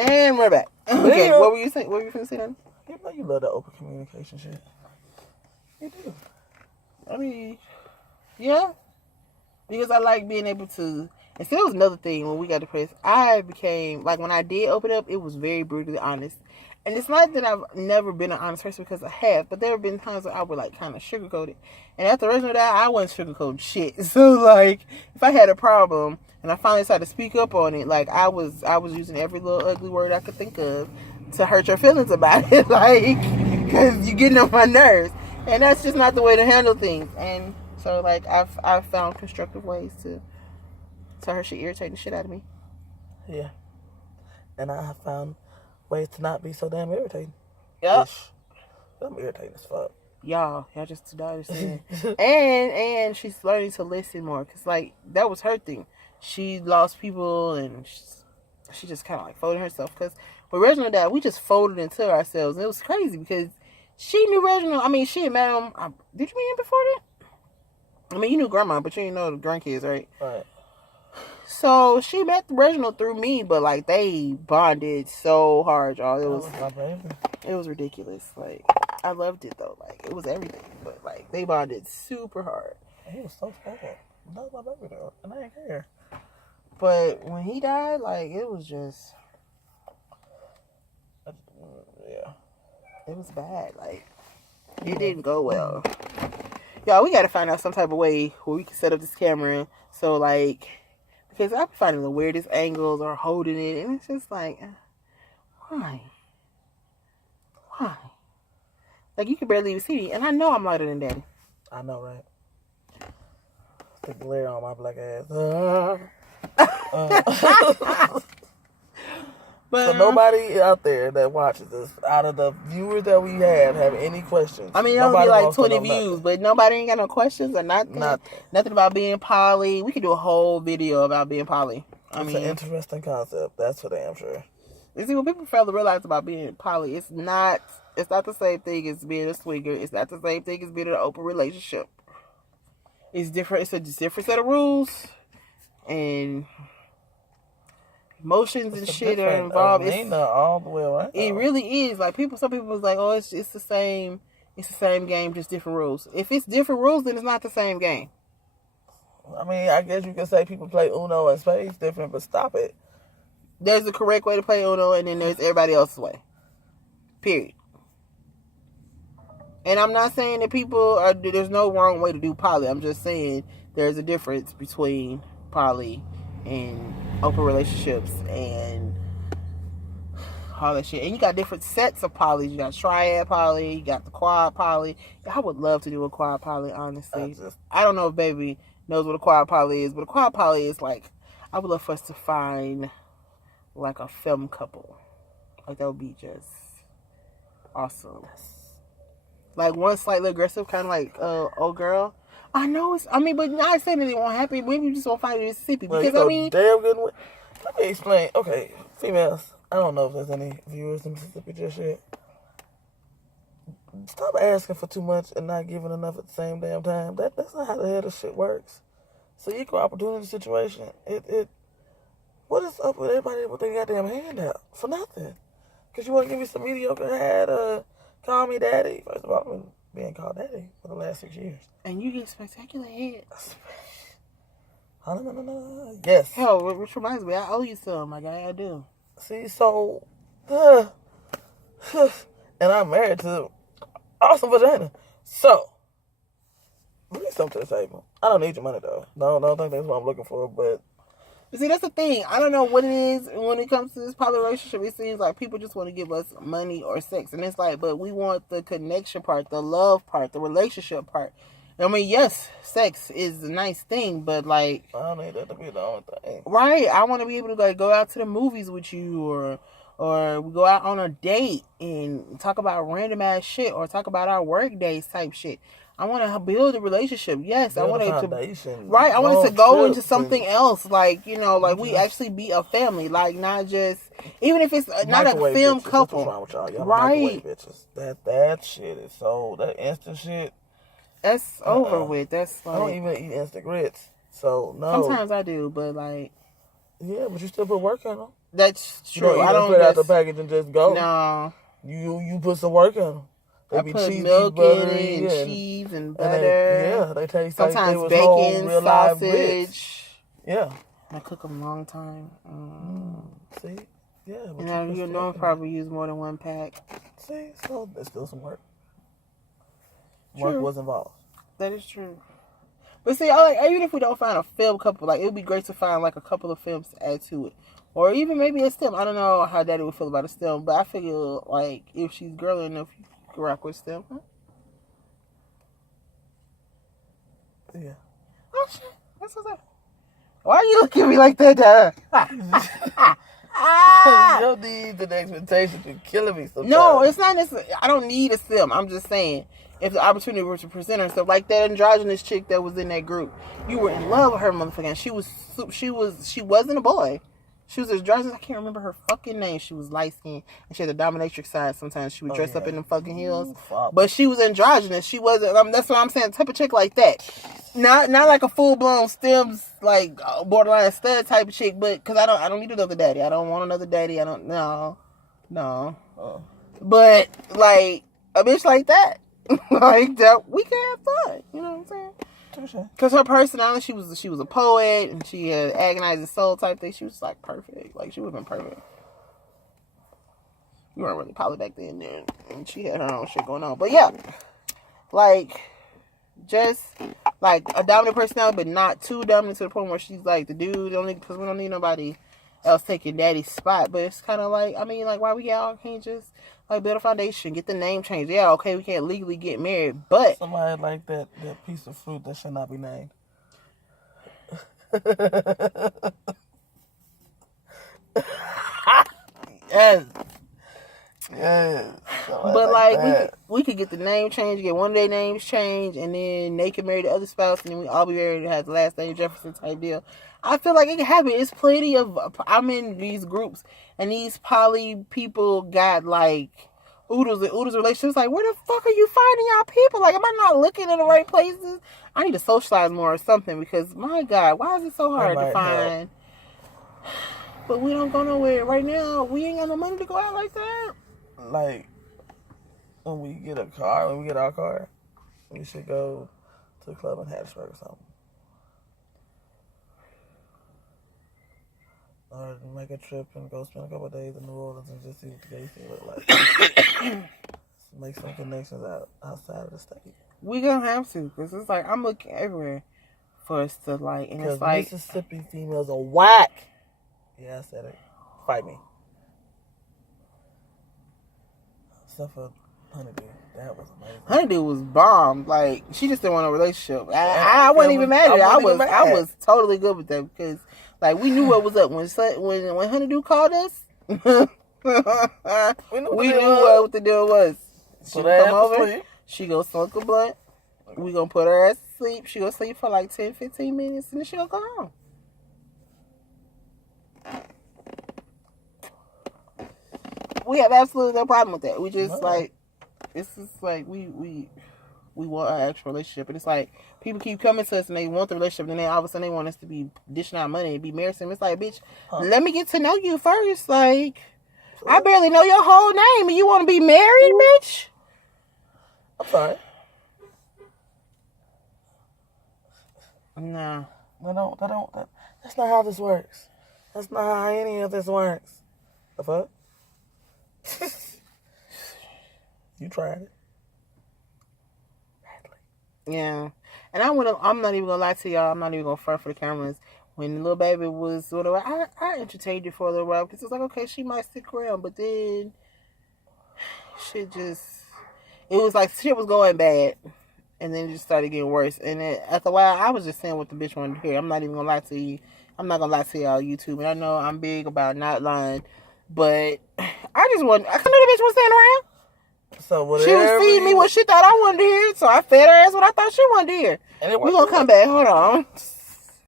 And we're back. Okay, Yeah. what were you saying? What were you going to say then? You know you love that open communication shit. You do. I mean, yeah. Because I like being able to... And so that was another thing when we got depressed. I became... Like, when I did open up, it was very brutally honest. And it's not that I've never been an honest person, because I have. But there have been times where I would, like, kind of sugarcoat it. And after the original that, I wasn't sugarcoating shit. So, like, if I had a problem... And I finally decided to speak up on it. Like, I was using every little ugly word I could think of to hurt your feelings about it. Like, because you're getting on my nerves. And that's just not the way to handle things. And so, like, I've found constructive ways to tell her she irritating the shit out of me. Yeah. And I have found ways to not be so damn irritating. Yep. I'm irritating as fuck. Y'all just don't understand. and she's learning to listen more. Because, like, that was her thing. She lost people, and she just kind of like folded herself. Because when Reginald died, we just folded into ourselves. And it was crazy because she knew Reginald. I mean, she had met him. Did you meet him before that? I mean, you knew Grandma, but you didn't know the grandkids, right? Right. So she met Reginald through me, but like they bonded so hard, y'all. It was my baby. It was ridiculous. Like, I loved it though. Like, it was everything. But like they bonded super hard. He was so spoiled. That was my baby though, and I didn't care. But when he died, like, it was just... Yeah. It was bad. Like, it didn't go well. Y'all, we got to find out some type of way where we can set up this camera. So, like... Because I've been finding the weirdest angles or holding it. And it's just like... Why? Why? Like, you can barely even see me. And I know I'm lighter than Daddy. I know, right? Stick the glare on my black ass. But, so nobody out there that watches this, out of the viewers that we have any questions? I mean, it only be like 20 views, but nobody ain't got no questions or nothing. Nothing about being poly. We could do a whole video about being poly. It's an interesting concept. That's for damn sure. You see, what people fail to realize about being poly, it's not the same thing as being a swinger. It's not the same thing as being in an open relationship. It's different. It's a different set of rules. And emotions and shit are involved. It's all the way around. It really is. Like, some people was like, oh, it's the same. It's the same game, just different rules. If it's different rules, then it's not the same game. I mean, I guess you can say people play Uno and Spades different, but stop it. There's the correct way to play Uno, and then there's everybody else's way. Period. And I'm not saying that there's no wrong way to do poly. I'm just saying there's a difference between poly and open relationships and all that shit. And you got different sets of polys. You got triad poly, you got the quad poly. I would love to do a quad poly, honestly. I don't know if baby knows what a quad poly is, but a quad poly is like, I would love for us to find like a film couple. Like, that would be just awesome. Like, one slightly aggressive, kind of like old girl. I know but not saying that it won't happen. Maybe you just won't find it in Mississippi. Because, damn good way. Let me explain. Okay, females. I don't know if there's any viewers in Mississippi just yet. Stop asking for too much and not giving enough at the same damn time. That's not how the hell this shit works. So, equal opportunity situation. What is up with everybody with their goddamn hand out? For nothing. Because you want to give me some mediocre head, call me daddy. First of all, I've been being called daddy for the last 6 years. And you get spectacular head. Yes. Hell, which reminds me, I owe you some, my guy. I do. See, so, and I'm married to awesome vagina. So, bring something to the table. I don't need your money, though. No, I don't think that's what I'm looking for, but see, that's the thing. I don't know what it is when it comes to this poly relationship. It seems like people just want to give us money or sex. And it's like, but we want the connection part, the love part, the relationship part. I mean, yes, sex is a nice thing, but like, I don't need that to be the only thing. Right. I want to be able to like go out to the movies with you, or we go out on a date and talk about random ass shit, or talk about our work days type shit. I want to build a relationship. Yes, I want it to. Right, I want it to go into something else. Like, like we actually be a family. Like, not just, even if it's not a film couple. That's what's wrong with y'all. Right. Bitches. That shit is so, that instant shit. That's over with. That's like, I don't even eat instant grits. So, no. Sometimes I do, but like. Yeah, but you still put work on them. That's true. You I don't put out just, the package and just go. No. You put some work in them. I put milk in it and cheese and butter. They taste sometimes like they was bacon, whole, real live sausage. grits. Yeah. And I cook them a long time. See? Yeah. And you know, probably use more than one pack. See? So there's still some work. True. Work was involved. That is true. But see, even if we don't find a film couple, like, it would be great to find, like, a couple of films to add to it. Or even maybe a stem. I don't know how Daddy would feel about a stem, but I figure, like, if she's girly enough, you can rock with a stem. Huh? Yeah. Oh, shit. That's what's up. Why are you looking at me like that, Your needs and expectations are killing me sometimes. No, it's not necessarily. I don't need a stem. I'm just saying, if the opportunity were to present herself, like that androgynous chick that was in that group, you were in love with her, motherfucker. She wasn't a boy. She was androgynous. I can't remember her fucking name. She was light skinned and she had a dominatrix side. Sometimes she would dress up in them fucking heels, but she was androgynous. She wasn't. That's what I'm saying. Type of chick like that. Not like a full blown stems, like borderline stud type of chick. But because I don't need another daddy. I don't want another daddy. I don't. No. But like a bitch like that, like that, we can have fun. You know what I'm saying? Because her personality, she was a poet and she had agonizing soul type thing. She was like perfect. Like she would have been perfect. You weren't really poly back then, and she had her own shit going on. But yeah, like just like a dominant personality, but not too dominant to the point where she's like the dude. Because we don't need nobody else taking daddy's spot. But it's kind of like, I mean, like why we all can't just like build a foundation, get the name changed. Yeah, okay, we can't legally get married, but somebody like that piece of fruit that should not be named. Yes. But like we could get the name changed, get one of their names changed, and then they can marry the other spouse, and then we all be married to have the last name Jefferson type deal. I feel like it can happen. It's plenty of. I'm in these groups, and these poly people got like oodles relationships. Like, where the fuck are you finding y'all people? Like, am I not looking in the right places? I need to socialize more or something because my God, why is it so hard to find? But we don't go nowhere right now. We ain't got no money to go out like that. Like when we get our car, we should go to a club in Hattiesburg or something. Or make a trip and go spend a couple of days in New Orleans and just see what the gay scene look like. Make some connections outside of the state. We gonna have to, because it's like I'm looking everywhere for us to like, and it's like Mississippi females are whack. Yeah, I said it. Fight me. Except for Honeydew. That was amazing. Honeydew was bomb. Like, she just didn't want a relationship. I wasn't even mad at her. I was totally good with that because, like, we knew what was up when Honeydew called us. we knew what the deal was. She come over. She go smoke a blunt. We gonna put her ass to sleep. She gonna sleep for like 10-15 minutes, and then she gonna go home. We have absolutely no problem with that. We just like, it's just like we want our actual relationship, and it's like people keep coming to us and they want the relationship, and then all of a sudden they want us to be dishing out money and be married to them. It's like, bitch, let me get to know you first. Like, I barely know your whole name, and you want to be married, bitch? I'm sorry. Nah. That's not how this works. That's not how any of this works. The fuck? You tried it. Badly. Yeah. And I'm not even gonna lie to y'all. I'm not even gonna front for the cameras. When the little baby was sort of, I entertained it for a little while because it's like, okay, she might stick around, but then it was like shit was going bad, and then it just started getting worse. And then after a while, I was just saying what the bitch wanted to hear. I'm not even gonna lie to you. I'm not gonna lie to y'all YouTube, and I know I'm big about not lying, but I know the bitch was staying around. So whatever. She was feeding me what she thought I wanted to hear, so I fed her ass what I thought she wanted to hear. And we're gonna come back. Hold on.